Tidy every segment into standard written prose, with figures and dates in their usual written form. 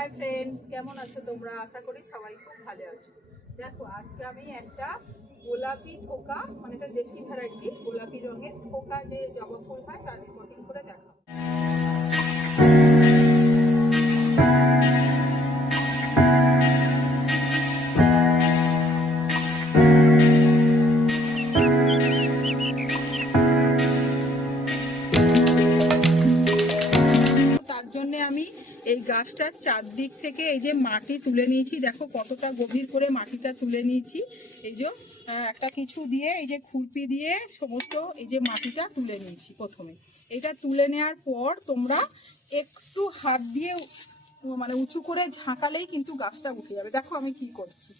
Hi friends, কেমন আছো তোমরা? আশা করি সবাই খুব ভালো আছো। দেখো আজকে আমি একটা গোলাপি থোকা, মানে এটা দেশি ভ্যারাইটি গোলাপি রঙের থোকা যে জবা ফুল হয় তার রিপোর্টিং করে দেখাবো। তার জন্য আমি এই গাছটার চারদিক থেকে এই যে মাটি তুলে নিয়েছি, দেখো কতটা গভীর করে মাটিটা তুলে নিয়েছি। এই যে একটা কিছু দিয়ে এই যে খুরপি দিয়ে সমস্ত এই যে মাটিটা তুলে নিয়েছি। প্রথমে এটা তুলে নেওয়ার পর তোমরা একটু হাত দিয়ে মানে উঁচু করে ঝাঁকালেই কিন্তু গাছটা উঠে যাবে। দেখো আমি কি করছি,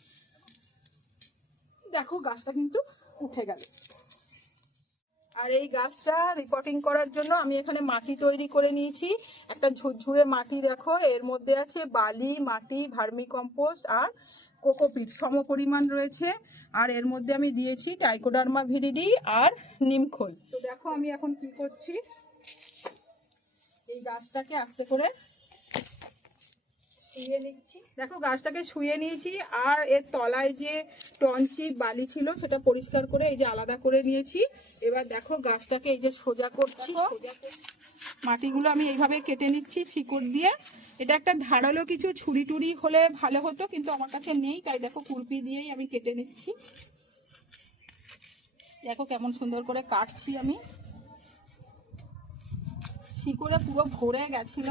দেখো গাছটা কিন্তু উঠে গেল। আর এই গাছটা রিপোর্টিং করার জন্য আমি এখানে মাটি তৈরি করে নিয়েছি, একটা ঝুরঝুরে মাটি। দেখো এর মধ্যে আছে বালি, মাটি, ভার্মি কম্পোস্ট আর কোকোপিট সম পরিমাণ রয়েছে। আর এর মধ্যে আমি দিয়েছি ট্রাইকোডার্মা ভিরিডি আর নিমখোল। তো দেখো আমি এখন কি করছি, এই গাছটাকে আস্তে করে শুয়ে নিচ্ছি। দেখো গাছটাকে শুয়ে নিয়েছি, আর এর তলায় যে টঞ্চি বালি ছিল সেটা পরিষ্কার করে এই যে আলাদা করে নিয়েছি। এবার দেখো গাছটাকে এই যে সোজা করছি, মাটিগুলো আমি এইভাবে কেটে নিচ্ছি শিকড় দিয়ে। এটা একটা ধারালো কিছু ছুরি টুরি হলে ভালো হতো, কিন্তু আমার কাছে নেই, তাই দেখো কুরপি দিয়েই আমি কেটে নিচ্ছি। দেখো কেমন সুন্দর করে কাটছি আমি, শিকড়ে পুরো ভরে গেছিল।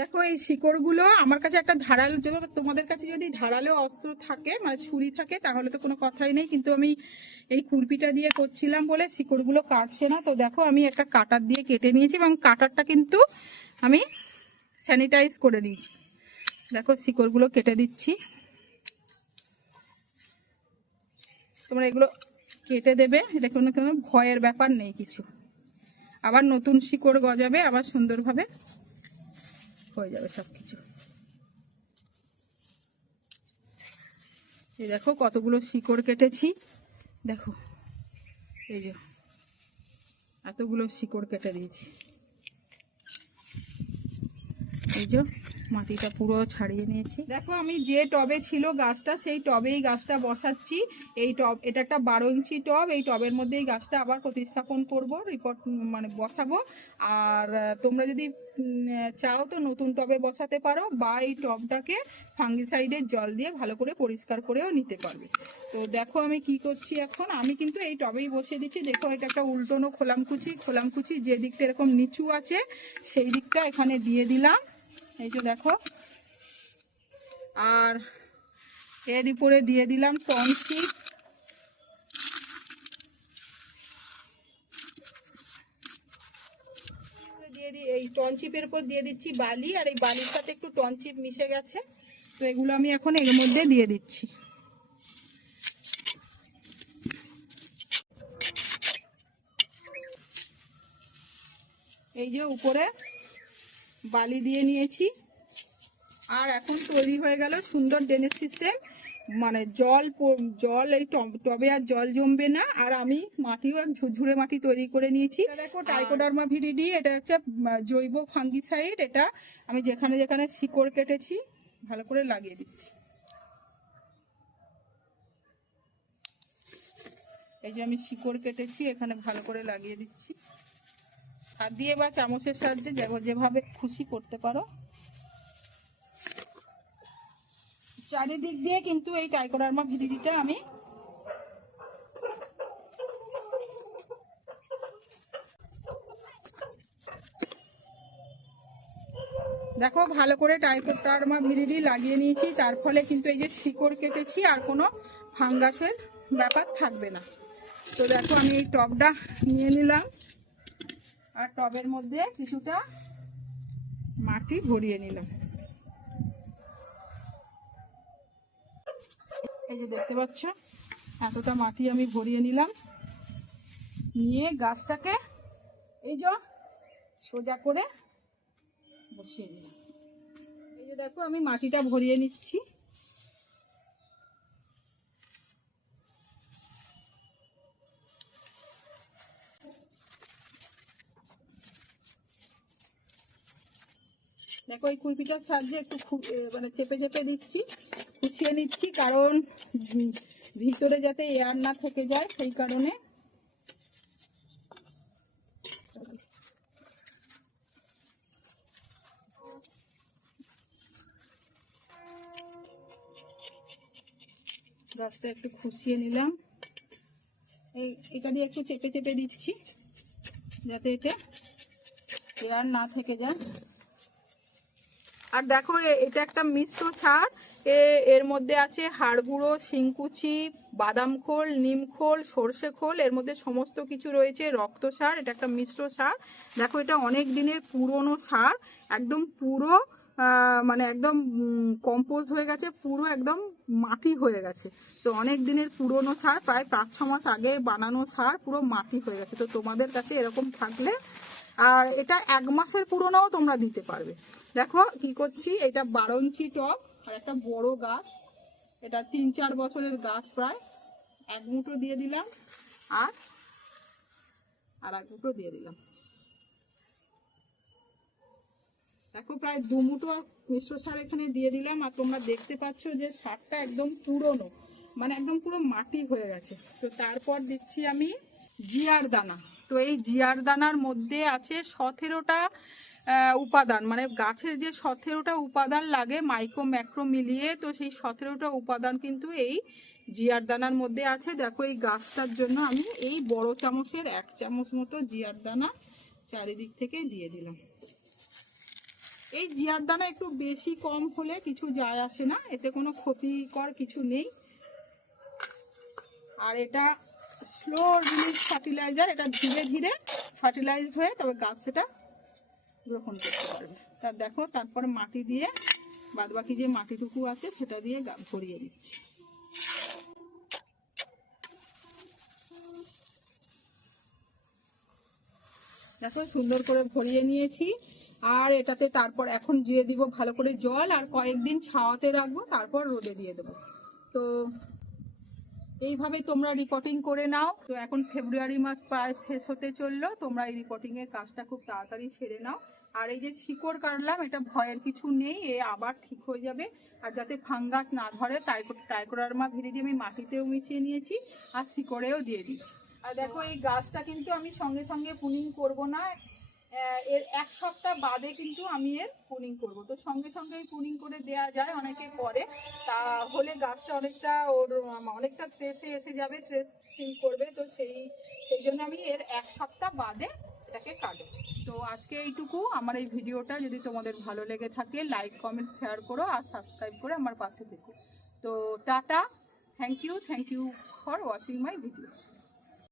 দেখো এই শিকড়গুলো আমার কাছে একটা ধারালো, তোমাদের কাছে যদি ধারালো অস্ত্র থাকে মানে ছুরি থাকে তাহলে তো কোনো কথাই নেই, কিন্তু আমি এই খুরপিটা দিয়ে করছিলাম বলে শিকড়গুলো কাটছে না। তো দেখো আমি একটা কাটার দিয়ে কেটে নিয়েছি, এবং কাটারটা কিন্তু আমি স্যানিটাইজ করে নিয়েছি। দেখো শিকড়গুলো কেটে দিচ্ছি, তোমরা এগুলো কেটে দেবে, এটা কোনো ভয়ের ব্যাপার নেই কিছু। আবার নতুন শিকড় গজাবে, আবার সুন্দরভাবে হয়ে যাবে সবকিছু। এই দেখো কতগুলো শিকড় কেটেছি, দেখো এই যে এতগুলো শিকড় কেটে দিয়েছি। এই যে মাটিটা পুরো ছাড়িয়ে নিয়েছি। দেখো আমি যে টবে ছিল গাছটা সেই টবেই গাছটা বসাচ্ছি। এই টব, এটা একটা 12 ইঞ্চি টব, এই টবের মধ্যেই গাছটা আবার প্রতিস্থাপন করব, রিপোর্ট মানে বসাবো। আর তোমরা যদি চাও তো নতুন টবে বসাতে পারো, বা এই টবটাকে ফাঙ্গিসাইডের জল দিয়ে ভালো করে পরিষ্কার করেও নিতে পারবে। তো দেখো আমি কি করছি এখন, আমি কিন্তু এই টবেই বসিয়ে দিচ্ছি। দেখো এটা একটা উল্টোনো খোলামকুচি যে দিকটা এরকম নিচু আছে সেই দিকটা এখানে দিয়ে দিলাম, এই যে দেখো। আর এর উপরে দিয়ে দিলাম টনচিপ, এই টনচিপের উপর দিয়ে দিচ্ছি বালি, আর এই বালির সাথে একটু টনচিপ মিশে গেছে, তো এগুলো আমি এখন এর মধ্যে দিয়ে দিচ্ছি। এই যে উপরে বালি দিয়ে নিয়েছি, আর এখন তৈরি হয়ে গেল সুন্দর ড্রেনেজ সিস্টেম। মানে জল এই টবে আর জল জমবে না। আর আমি মাটিও এক ঝুরঝুরে মাটি তৈরি করে নিয়েছি। দেখো ট্রাইকোডার্মা ভিরিডি, এটা হচ্ছে জৈব ফাঙ্গিসাইড। এটা আমি যেখানে যেখানে শিকড় কেটেছি ভালো করে লাগিয়ে দিচ্ছি। এই যে আমি শিকড় কেটেছি এখানে ভালো করে লাগিয়ে দিচ্ছি, হাত দিয়ে বা চামচের সাহায্যে যেভাবে খুশি করতে পারো। চারিদিক দিয়ে কিন্তু এই ট্রাইকোডার্মা ভিরিডিটা আমি দেখো ভালো করে ট্রাইকোডার্মা ভিরিডি লাগিয়ে নিয়েছি। তার ফলে কিন্তু এই যে শিকড় কেটেছি আর কোনো ফাঙ্গাসের ব্যাপার থাকবে না। তো দেখো আমি এই টবটা নিয়ে নিলাম, আর টবের মধ্যে কিছুটা মাটি ভরিয়ে নিলাম। এই যে দেখতে পাচ্ছ এতটা মাটি আমি ভরিয়ে নিলাম, নিয়ে গাছটাকে এই যে সোজা করে বসিয়ে দিলাম। এই যে দেখো আমি মাটিটা ভরিয়ে নিচ্ছি, দেখো এই খুরপিটার সাহায্যে একটু মানে চেপে চেপে দিচ্ছি, খুশিয়ে নিচ্ছি, কারণ ভিতরে যাতে এয়ার না থেকে যায় সেই কারণে। গাছটা একটু খুশিয়ে নিলাম, এটা দিয়ে একটু চেপে চেপে দিচ্ছি যাতে এটা এয়ার না থেকে যায়। আর দেখো এটা একটা মিশ্র সার, এর মধ্যে আছে হাড় গুঁড়ো, শিংকুচি, বাদাম খোল, নিম খোল, সর্ষে খোল, এর মধ্যে সমস্ত কিছু রয়েছে, রক্ত সার। এটা একটা মিশ্র সার। দেখো এটা অনেক দিনের পুরনো সার, একদম পুরো মানে একদম কম্পোজ হয়ে গেছে, পুরো একদম মাটি হয়ে গেছে। তো অনেক দিনের পুরনো সার, প্রায় 5-6 মাস আগে বানানো সার, পুরো মাটি হয়ে গেছে। তো তোমাদের কাছে এরকম থাকলে, আর এটা 1 মাসের পুরনোও তোমরা দিতে পারবে। দেখো কি করছি, এটা 12 ইঞ্চি টব আর একটা বড় গাছ, এটা 3-4 বছরের গাছ প্রায়। 1 মুঠো দিয়ে দিলাম আর 1 মুঠো দিয়ে দিলাম। দেখো প্রায় 2 মুঠো মিশ্র সার এখানে দিয়ে দিলাম। আর তোমরা দেখতে পাচ্ছ যে সারটা একদম পুরনো, মানে একদম পুরো মাটি হয়ে গেছে। তো তারপর দিচ্ছি আমি জিয়ার দানা। তো এই জিয়ার দানার মধ্যে আছে 17টা উপাদান, মানে গাছের যে 17টা উপাদান লাগে মাইক্রো ম্যাক্রো মিলিয়ে, তো সেই 17টা উপাদান কিন্তু এই জিয়ার দানার মধ্যে আছে। দেখো এই গাছটার জন্য আমি এই বড় চামচের 1 চামচ মতো জিয়ার দানা চারিদিক থেকে দিয়ে দিলাম। এই জিয়ার দানা একটু বেশি কম হলে কিছু যায় আসে না, এতে কোনো ক্ষতিকর কিছু নেই। আর এটা স্লো রিলিজ ফার্টিলাইজার, এটা ধীরে ধীরে ফার্টিলাইজড হয়ে তবে গাছ সেটা গ্রহণ করতে পারবে। তা দেখো তারপরে মাটি দিয়ে, বাদবাকি যে মাটিটুকু আছে সেটা দিয়ে ভরিয়ে দিচ্ছি। দেখো সুন্দর করে ভরিয়ে নিয়েছি। আর এটাতে তারপর এখন দিয়ে দিব ভালো করে জল, আর কয়েকদিন ছাওয়াতে রাখবো, তারপর রোদে দিয়ে দেবো। তো এইভাবে তোমরা রিপোর্টিং করে নাও। তো এখন ফেব্রুয়ারি মাস প্রায় শেষ হতে চললো, তোমরা এই রিপোর্টিং এর কাজটা খুব তাড়াতাড়ি সেরে নাও। আর এই যে শিকড় কাটলাম, এটা ভয়ের কিছু নেই, এ আবার ঠিক হয়ে যাবে। আর যাতে ফাঙ্গাস না ধরে, ট্রাইকোডার্মা ভিরিডি আমি মাটিতেও মিশিয়ে নিয়েছি আর শিকড়েও দিয়ে দিচ্ছি। আর দেখো এই গাছটা কিন্তু আমি সঙ্গে সঙ্গে পুনিং করব না, এর 1 সপ্তাহ বাদে কিন্তু আমি এর পুনিং করব। তো সঙ্গে সঙ্গেই পুনিং করে দেয়া যায়, অনেকে করে, তাহলে গাছটা অনেকটা ট্রেসে এসে যাবে, ট্রেস ফিল করবে। তো সেই জন্য আমি এর 1 সপ্তাহ বাদে এটাকে কাটবো। তো আজকে এইটুকু। আমার এই ভিডিওটা যদি তোমাদের ভালো লেগে থাকে, লাইক কমেন্ট শেয়ার করো আর সাবস্ক্রাইব করে আমার পাশে থেকো। তো tata, thank you for watching my video.